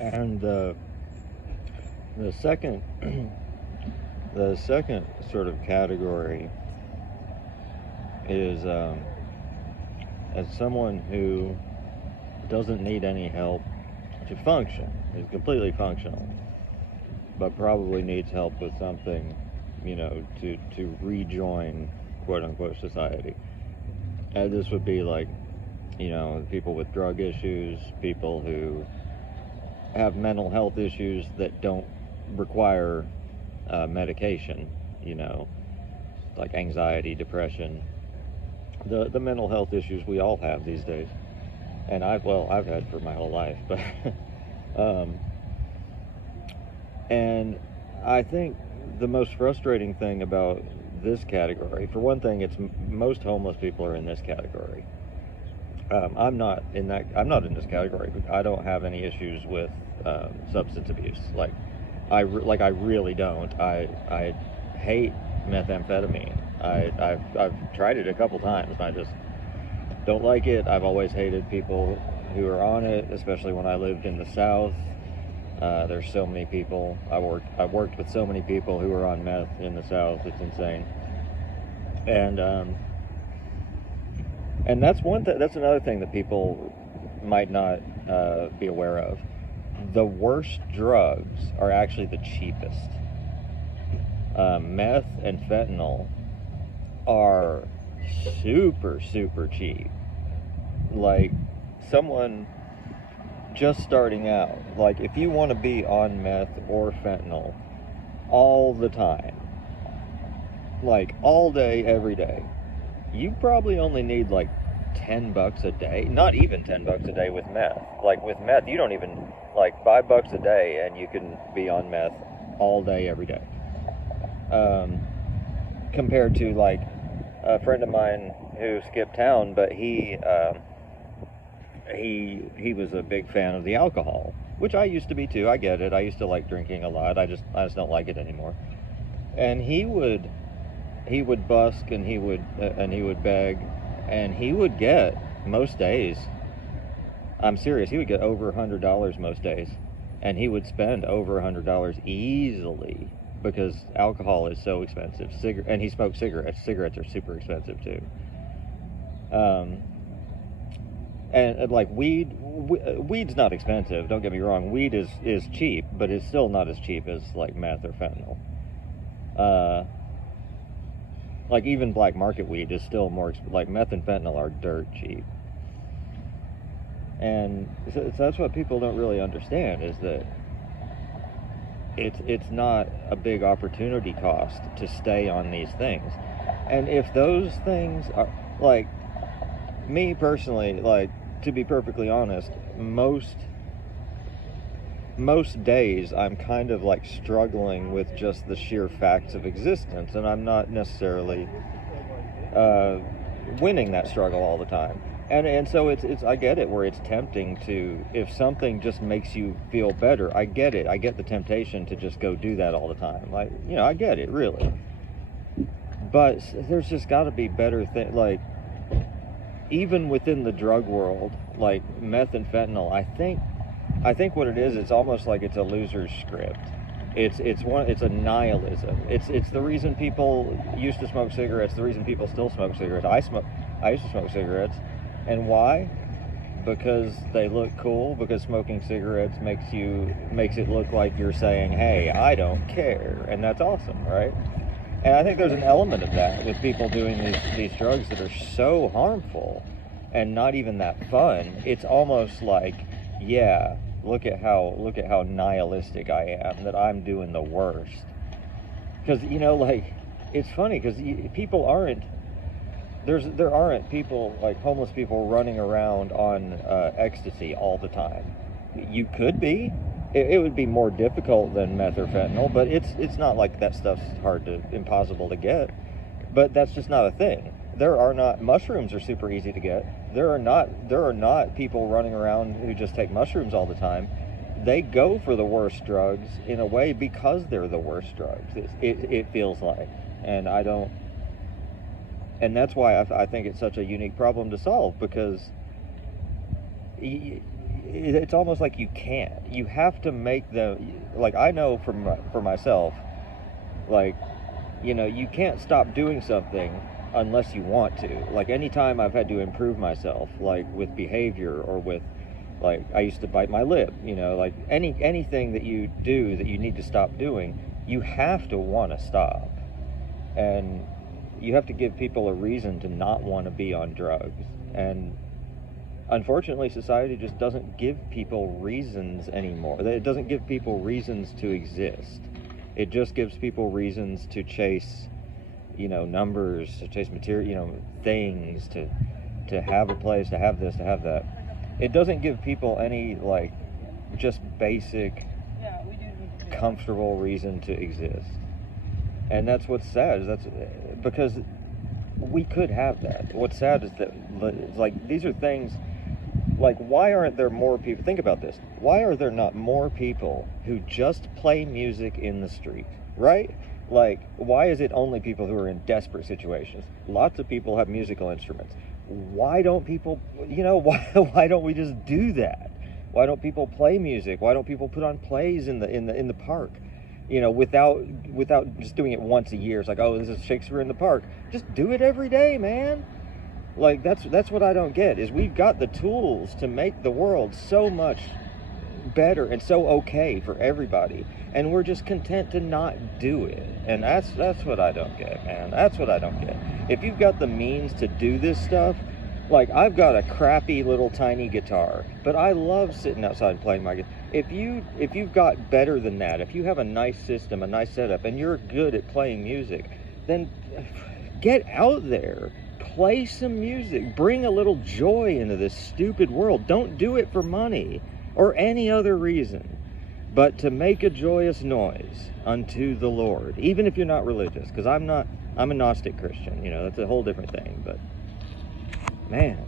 And the second the second sort of category is as someone who doesn't need any help to function, is completely functional, but probably needs help with something, to rejoin quote unquote society. And this would be like, people with drug issues, people who have mental health issues that don't require medication, you know, like anxiety, depression, the mental health issues we all have these days, and I've had for my whole life, but um, and I think the most frustrating thing about this category, for one thing, it's most homeless people are in this category. I'm not in that. I'm not in this category. I don't have any issues with substance abuse. Like I really don't. I hate methamphetamine. I've tried it a couple times. And I just don't like it. I've always hated people who are on it, especially when I lived in the South. There's so many people. I've worked with so many people who are on meth in the South. It's insane. And that's that's another thing that people might not be aware of. The worst drugs are actually the cheapest. Meth and fentanyl are super, super cheap. Like, someone just starting out, like, if you want to be on meth or fentanyl all the time, like all day, every day, you probably only need like $10 a day. Not even $10 a day with meth. Like with meth, you don't even, like, $5 a day and you can be on meth all day, every day. Compared to like a friend of mine who skipped town, but he was a big fan of the alcohol, which I used to be too. I get it. I used to like drinking a lot. I just don't like it anymore. And he would busk, and he would beg, and he would get, most days, I'm serious, he would get over $100 most days, and he would spend over $100 easily, because alcohol is so expensive. And he smoked cigarettes. Cigarettes are super expensive too. Um, and like weed's not expensive. Don't get me wrong. Weed is cheap, but it's still not as cheap as like meth or fentanyl. Uh, like even black market weed is still more like meth and fentanyl are dirt cheap. And so that's what people don't really understand, is that it's not a big opportunity cost to stay on these things. And if those things are, like, me personally, like, to be perfectly honest, most days I'm kind of like struggling with just the sheer facts of existence, and I'm not necessarily winning that struggle all the time. And so it's I get it, where it's tempting to, if something just makes you feel better, I get it. I get the temptation to just go do that all the time. Like, I get it, really. But there's just got to be better things. Like, even within the drug world, like meth and fentanyl, I think what it is, it's almost like it's a loser's script. It's a nihilism. It's the reason people used to smoke cigarettes. The reason people still smoke cigarettes. I used to smoke cigarettes, and why? Because they look cool. Because smoking cigarettes makes it look like you're saying, "Hey, I don't care," and that's awesome, right? And I think there's an element of that with people doing these drugs that are so harmful and not even that fun. It's almost like, yeah, look at how nihilistic I am, that I'm doing the worst. Because, like, it's funny because people aren't, there aren't people, like homeless people, running around on ecstasy all the time. You could be. It would be more difficult than meth or fentanyl, but it's not like that stuff's impossible to get. But that's just not a thing. There are not Mushrooms are super easy to get. There are not people running around who just take mushrooms all the time. They go for the worst drugs in a way because they're the worst drugs. It feels like, and I don't, and that's why I think it's such a unique problem to solve, because it's almost like you can't. You have to make them, like, I know for myself, like, you can't stop doing something unless you want to. Like, anytime I've had to improve myself, like with behavior or with, like, I used to bite my lip, like anything that you do that you need to stop doing, you have to want to stop. And you have to give people a reason to not want to be on drugs. And unfortunately, society just doesn't give people reasons anymore. It doesn't give people reasons to exist. It just gives people reasons to chase, numbers, to chase material, things, to have a place, to have this, to have that. It doesn't give people any, like, just basic, comfortable reason to exist. And that's what's sad, is that's because we could have that. What's sad is that, like, these are things, like, why aren't there more people? Think about this. Why are there not more people who just play music in the street, right? Like, why is it only people who are in desperate situations? Lots of people have musical instruments. Why don't people, why don't we just do that? Why don't people play music? Why don't people put on plays in the park? Without just doing it once a year. It's like, oh, this is Shakespeare in the Park. Just do it every day, man. Like, that's what I don't get, is we've got the tools to make the world so much better and so okay for everybody, and we're just content to not do it. And that's what I don't get, man. That's what I don't get. If you've got the means to do this stuff, like, I've got a crappy little tiny guitar, but I love sitting outside and playing my guitar. If you've got better than that, if you have a nice system, a nice setup, and you're good at playing music, then get out there, play some music, bring a little joy into this stupid world. Don't do it for money or any other reason, but to make a joyous noise unto the Lord, even if you're not religious, because I'm a Gnostic Christian, that's a whole different thing. But man,